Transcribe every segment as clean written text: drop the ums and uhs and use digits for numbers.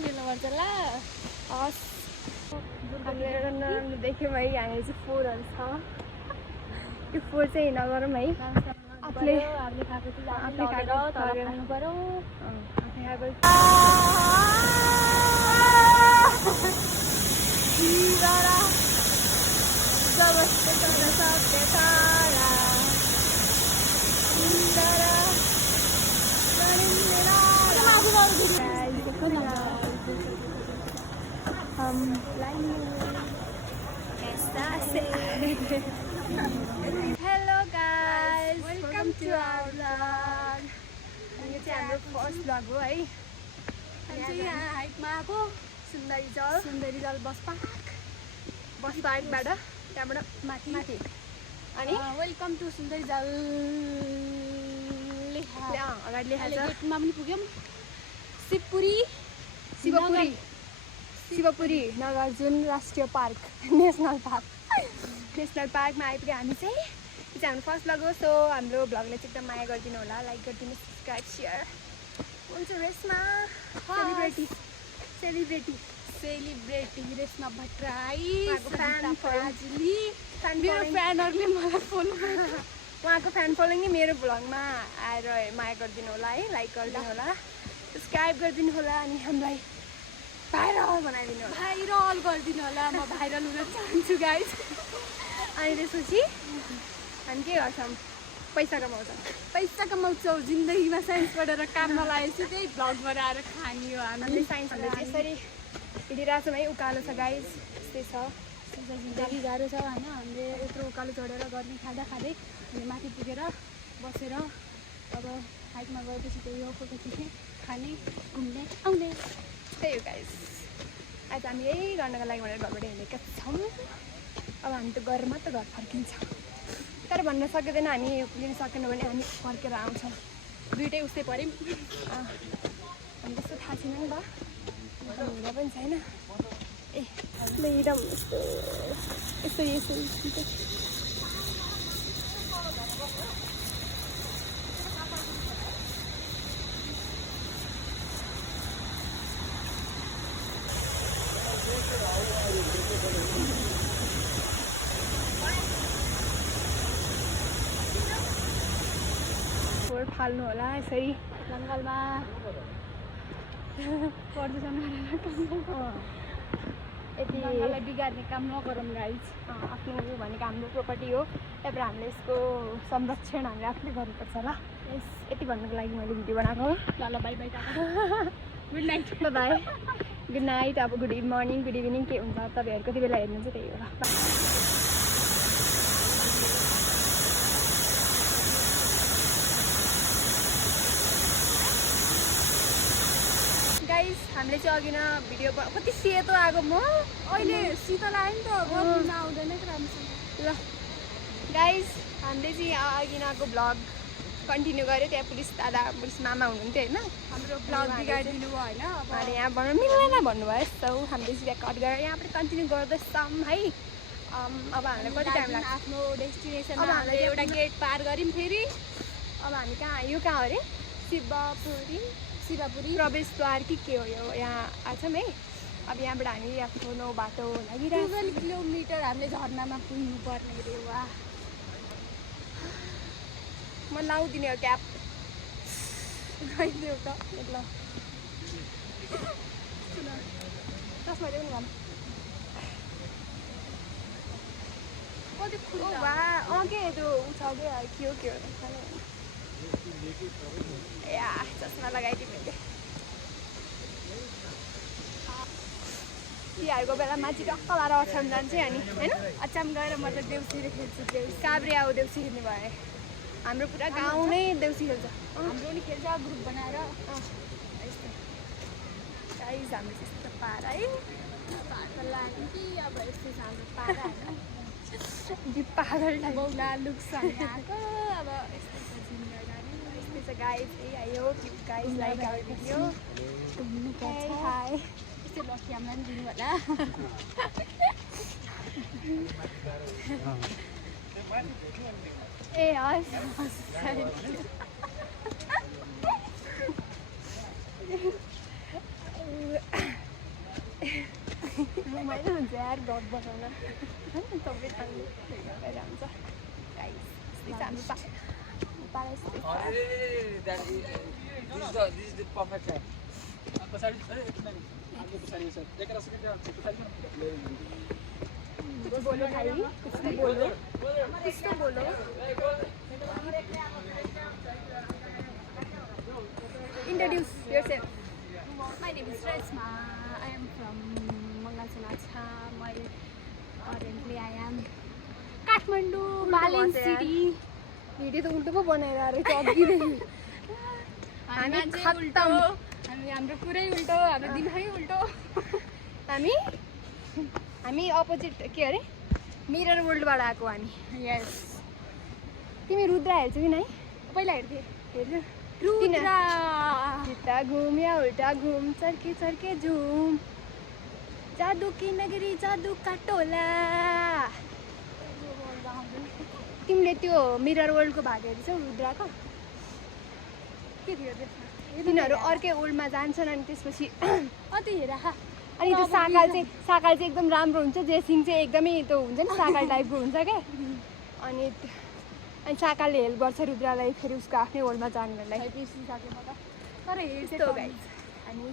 हेर्नुपर्छ ल हस् नराम्रो देख्यौँ है यहाँनिर चाहिँ फोहोरहरू छ त्यो फोहोर चाहिँ नगरौँ है आफूले खाएको खानु पर्यो Hello guys, welcome to our vlog. यो चाहिँ हाम्रो फर्स्ट भ्लग हो है। यहाँ हाइटमा आएको सुन्दरी जल बस पार्कबाट त्यहाँबाट माथि अनि वेलकम टु सुन्दरी जल अगाडि लेखाएको छ। गेटमा पनि पुग्यौँ। शिवपुरी नागार्जुन राष्ट्रिय पार्क नेसनल पार्कमा आइपुग्यो हामी चाहिँ। यो चाहिँ हाम्रो फर्स्ट भ्लग हो। सो हाम्रो भ्लगलाई चाहिँ एकदम माया गरिदिनु होला, लाइक गरिदिनु, सब्सक्राइब शेयर। हुन्छ रेसमा सेलिब्रेटी रेसमा भट्टराई मेरो फ्यानहरूले मलाई फलो उहाँको फ्यान फलोइङ नि मेरो भ्लगमा आएर माया गरिदिनु होला है, लाइक गरिदिनु होला, सब्सक्राइब गरिदिनु होला अनि हामीलाई भाइरल गरिदिनु होला। म भाइरल हुन चाहन्छु गाइज। अनि त्यसपछि हामी के गर्छौँ? पैसा कमाउँछौँ। जिन्दगीमा साइन्स पढेर काम नलागेपछि त्यही भ्लगबाट आएर खाने हो। हामीले साइन्सहरू चाहिँ यसरी हिँडिरहेको छौँ है। उकालो छ गाइज, यस्तै छ, जिन्दगी गाह्रो छ होइन। हामीले यत्रो उकालो चढेर गर्ने खाँदै हामी माथि पुगेर बसेर अब हाइटमा गएपछि त्यही हो, फोटो खिच्ने, खाने, घुम्ने, आउने, त्यही हो गाइज। आज हामी यही गर्नको लागि भनेर घरबाट हिँडेका छौँ। अब हामी त घर फर्किन्छौँ, तर भन्न सकिँदैन हामी पुग्न सकेन भने हामी फर्केर आउँछौँ। दुइटै उस्तै पऱ्यौँ। हामी त्यस्तो थाहा छैन नि त, हुँदा पनि छैन। ए एकदम यस्तो फाल्नु होला यसरी जङ्गलमा प्रदूषण यति जङ्गललाई बिगार्ने काम नगरौँ गाइज। आफ्नो भनेको हाम्रो प्रोपर्टी हो, त्यहाँबाट हामीले यसको संरक्षण हामीले आफूले गर्नुपर्छ ल। यति भन्नुको लागि मैले भिडियो बनाएको। ल by by good night by good night. अब गुड मर्निङ गुड इभिनिङ के हुन्छ तपाईँहरू कति बेला हेर्नुहुन्छ त्यही हो। हामीले चाहिँ अघि न भिडियो कति सेतो आएको म अहिले शीतल आयो नि त आउँदैन त राम्रोसँग। ल गाइज हामीले चाहिँ अघि नको भ्लग कन्टिन्यू गऱ्यो। त्यहाँ पुलिस मामा हुनुहुन्थ्यो होइन, हाम्रो भ्लग बिगारिदिनु भयो होइन। अब यहाँ भन्नु मिल्दैन भन्नुभयो यस्तो। हामीले चाहिँ कट गरेर यहाँबाट कन्टिन्यू गर्दैछौँ है। अब हामीलाई कति टाइम लाग्छ आफ्नो डेस्टिनेसन। अब हामीले एउटा गेट पार गऱ्यौँ फेरि। अब हामी कहाँ हो अरे शिवपुरी प्रवेशद्वार के हो यो यहाँ आछौँ है। अब यहाँबाट हामी आफ्नो बाटो लागिरहेको 12 किलोमिटर हामीले झर्नामा पुग्नु पर्ने रे। वा म लाउँदिने हो क्याप गइदेऊ त। ल चस्मा देऊ न कति खुल्ला। वा के त्यो उ छ के हो या चस्मा लगाइदिउँ मैले। तिहारको बेला मान्छे टक्क लाएर अछाम जान्छ अनि होइन। अछाम गएर मतलब देउसी खेल्छु। काभ्रे आऊ देउसी खेल्ने भए हाम्रो पुरा गाउँ नै देउसी खेल्छ। हाम्रो पनि खेल्छ ग्रुप बनाएर। यस्तो गाइस हाम्रो त्यस्तो पारा है। पारा लाग्यो कि अब यस्तो छ हाम्रो पारा होइन। पागल बौला लुक्सन आएको। अब यस्तो छ जिन्दगी, यस्तै छ guys. I hope you guys like our video. हाई यस्तो लकी हामीलाई पनि दिनु होला। ए हस् रमाइलो हुन्छ यार भ्लग बनाउन तपाईँ भएर हुन्छ गाइस हाम्रो पारा बोलो भाई कुछ तो बोलो introduce yourself. My name is Resma. I am from Mangalsunacha. Currently I am Kathmandu, Balin City. Video त उल्टो पो बनाएर रहेछ अघिदेखि हामी खत्तम हाम्रो पुरै उल्टो हाम्रो दिमागै उल्टो हामी अपोजिट के अरे मिरर वर्ल्डबाट आएको हामी यस तिमी रुद्रा हेर्छौ कि नै पहिला हेर्थेँ हेर्नु रुद्रा सीता घुम या उल्टा घुम चर्के चर्के झुम जादू की नगरी जादू का टोला तिमीले त्यो मिरर वर्ल्डको भाग हेर्छौ रुद्राको के थियो त्यसमा तिनीहरू अर्कै वर्ल्डमा जान्छन् अनि त्यसपछि अति हेर अनि त्यो साकाल चाहिँ एकदम राम्रो हुन्छ जेसिङ चाहिँ एकदमै त्यो हुन्छ नि साकाल टाइपको हुन्छ क्या अनि साकालले हेल्प गर्छ रुद्रालाई फेरि उसको आफ्नै वर्ल्डमा जानुलाई तर हेर्छ अनि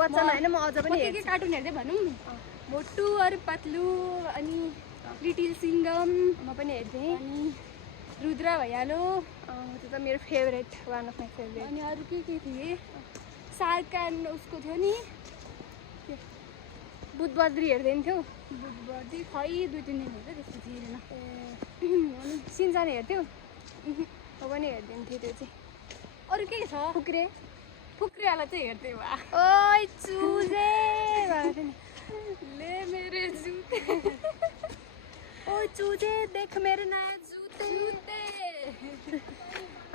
बच्चामा होइन म अझ पनि के कार्टुन हेर्दै भनौँ मोटु अरू पत्लु अनि लिटिल सिङ्गम म पनि हेर्थेँ अनि रुद्रा भइहाल्यो त्यो त मेरो favourite one of my favourite अनि अरू के थिए सार्कान उसको थियो नि बुधबद्री हेर्दैन थियो बुधबद्री खै 2-3 दिन हेर्दै त्यसपछि हेरेन अनि सिन्जान हेर्थ्यौ म पनि हेर्दैन थिएँ त्यो चाहिँ अरू के छ फुक्रेवाला चाहिँ हेर्थेँ वा ओइ चुजे ले मेरे जूते ओ चुजे देख मेरो नयाँ जुते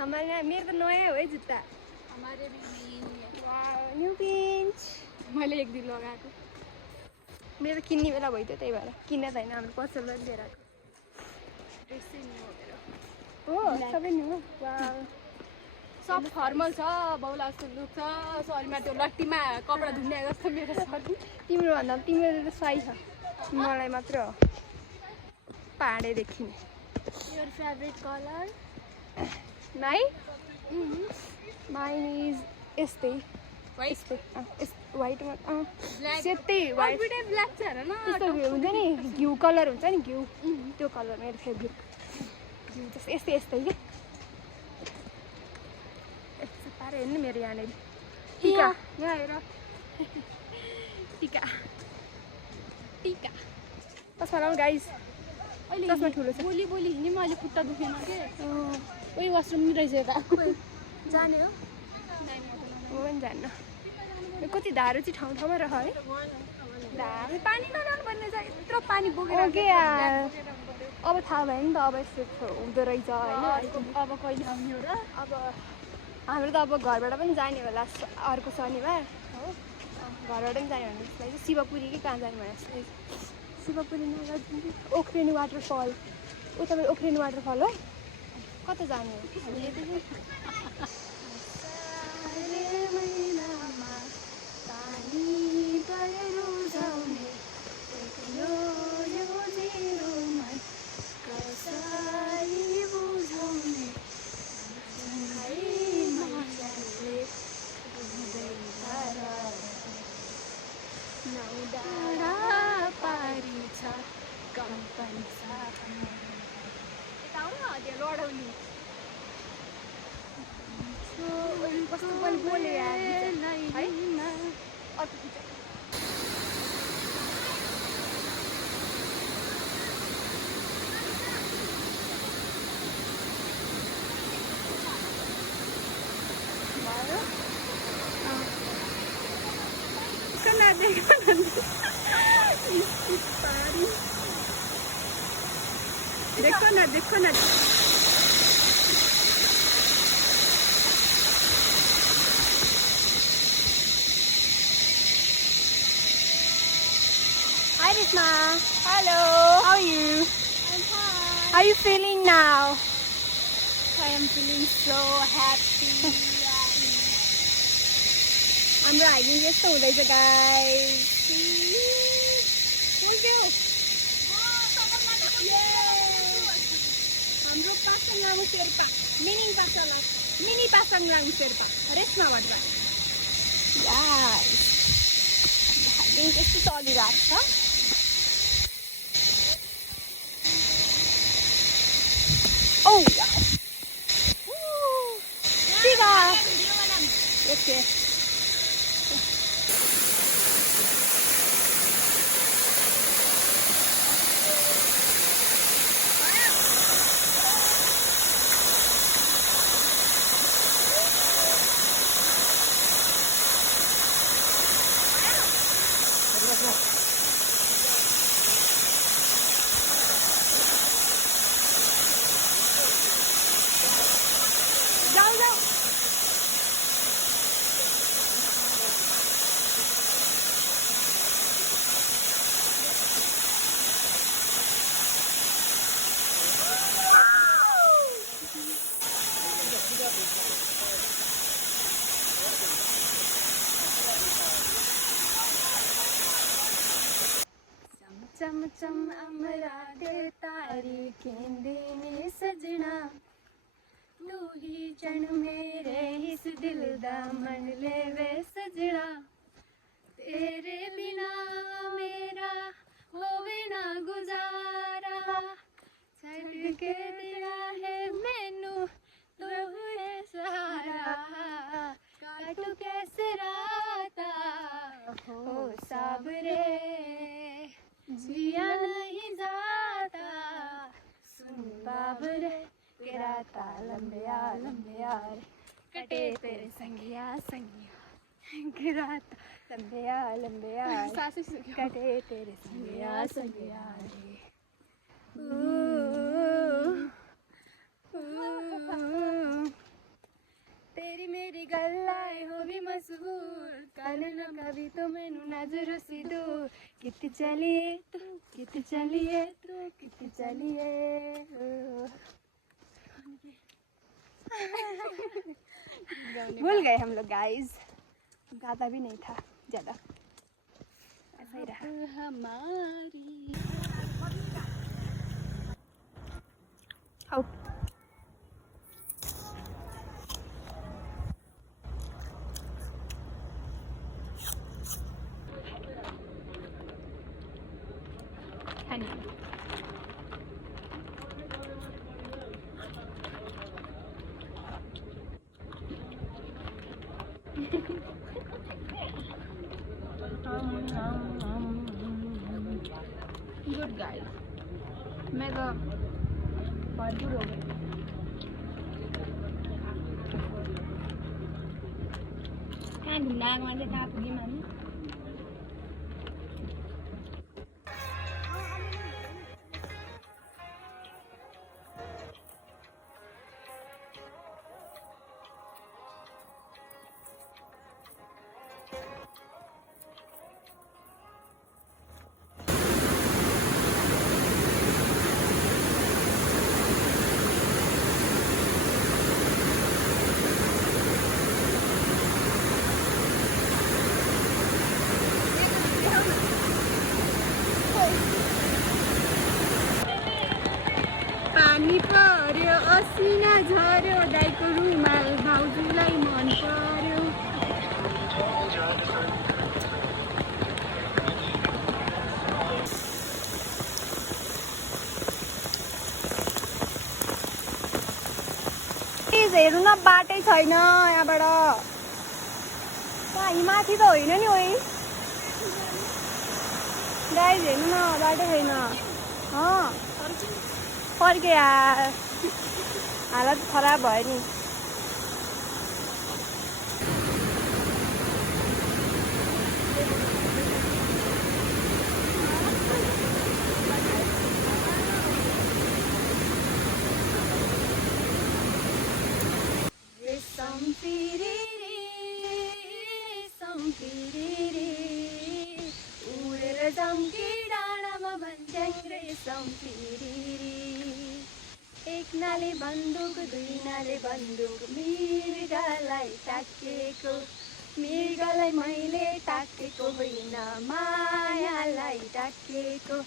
मेरो त नयाँ हो है जुत्ता हमारे भी न्यू पिन्च मैले एक दिन लगाएको मेरो त किन्ने बेला भयो त्यही भएर किन्न त होइन हाम्रो पसलबाट लिएर आएको ड्रेसै नि हो सबै नि हो सब फर्मल छ बाउला जस्तो लुक छ शरीरमा त्यो लट्टीमा कपडा धुने जस्तो मेरो शरीर तिम्रो भन्दा तिम्रो त सही छ मलाई मात्र हो पाहाडै देखिने your favourite colour my mine is यस्तै वाइटमा सेतै वाइट ब्ल्याक छ हेर न त्यस्तो हुन्छ नि घिउ कलर हुन्छ नि घिउ त्यो कलर मेरो फेभरेट घिउ जस्तो यस्तै क्या यस्तो पारा हेर्नु मेरो यहाँनिर टिका यहाँ हेर टिका कसमा लाउनु गाइस कसमा ठुलो छ बोली हिँड्ने मैले खुट्टा दुखेन के उही वासरुम नि रहेछ यता जाने हो म पनि जान्न कति धारो चाहिँ ठाउँमा रह है धारो पानी नलाउनु पर्ने छ यत्रो पानी बोकेर के अब थाहा भयो नि त अब यस्तो हुँदो रहेछ होइन अब कहिले आउने हो र अब हाम्रो त अब घरबाट पनि जाने होला अर्को शनिबार हो घरबाट पनि जाने भने जसलाई चाहिँ शिवपुरी कि कहाँ जाने भने जसलाई शिवपुरी नगर ओख्रेनी वाटरफल उता ओख्रेनी वाटरफल हो कता जाने हो कस्तो पनि बोले है अर्को देखो ना Hi Risma. Hello. How are you? I'm fine. How are you feeling? now? I am feeling so happy. हाम्रो हाइकिङ यस्तो हुँदैछ गाइस हाम्रो पासाङ लामो शेर्पा मिनी पासाङ लामो शेर्पा रेशमा भट्टराई हाइकिङ यस्तो चलिरहेको छ Oh yeah. Woo. Tiga. Okay. जाऊ जाऊ चम चम अमरा दे तारी केंदे सजना तू ही जन मेरे इस दिल दा मन ले वे सजना तेरे बिना मेरा होवे ना गुजारा छड़ के दिया है मैनू तू है सहारा काटू कैसे राता हो साबरे जिया नहीं जाता सुन बाबरे के राता लंबे यार कटे तेरे संगिया के राता लंबे यार कटे तेरे संगिया रे तेरी मेरी गल्लाए हो भी मशहूर कल न कभी तो मैनू नजर सी दूर कित चलिए भूल गए हम लोग गाइस गाता भी नहीं था ज्यादा ऐसा ही रहा हमारी आओ गुड गाइस मैं तो भरपूर हो गई कहाँ घुम्न आएको मान्छे कहाँ पुग्यौँ हामी पानी पर्यो असिना झर्यो दाइको रुमाल भाउजूलाई मन पर्यो हेर्नु न बाटै छैन यहाँबाट कहाँ माथि त होइन नि ओइ गाइस हेर्नु न बाटै छैन फर्के यार हालत खराब भयो नि उडेर जाउँ कि डाँडामा भन्छन् रेशम फेरि एक नाले बन्दुक दुई नाले बन्दुक मृगलाई ताकेको मृगलाई मैले ताकेको होइन मायालाई ताकेको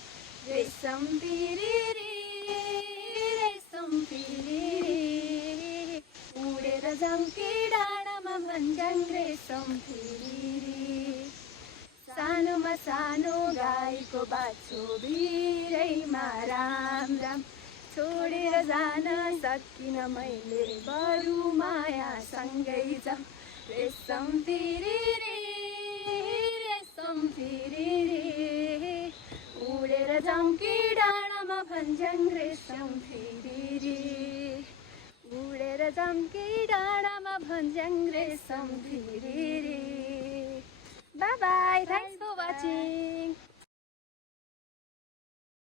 रेशम पिरिरी रेशम पिरिरी उडेर जाउँ कि डाँडामा भन्ज्याङ रेशम पिरिरी सानोमा सानो गाईको बाछो भिरैमा राम राम छोडेर जान सकिन मैले बरु माया सँगै जाऊँ रेशम पिरिरी रेशम पिरिरी उडेर जाउँ कि डाँडामा भन्ज्याङ रेशम पिरिरी उडेर जाउँ कि डाँडामा भन्ज्याङ रेशम पिरिरी Bye bye. Thanks for watching.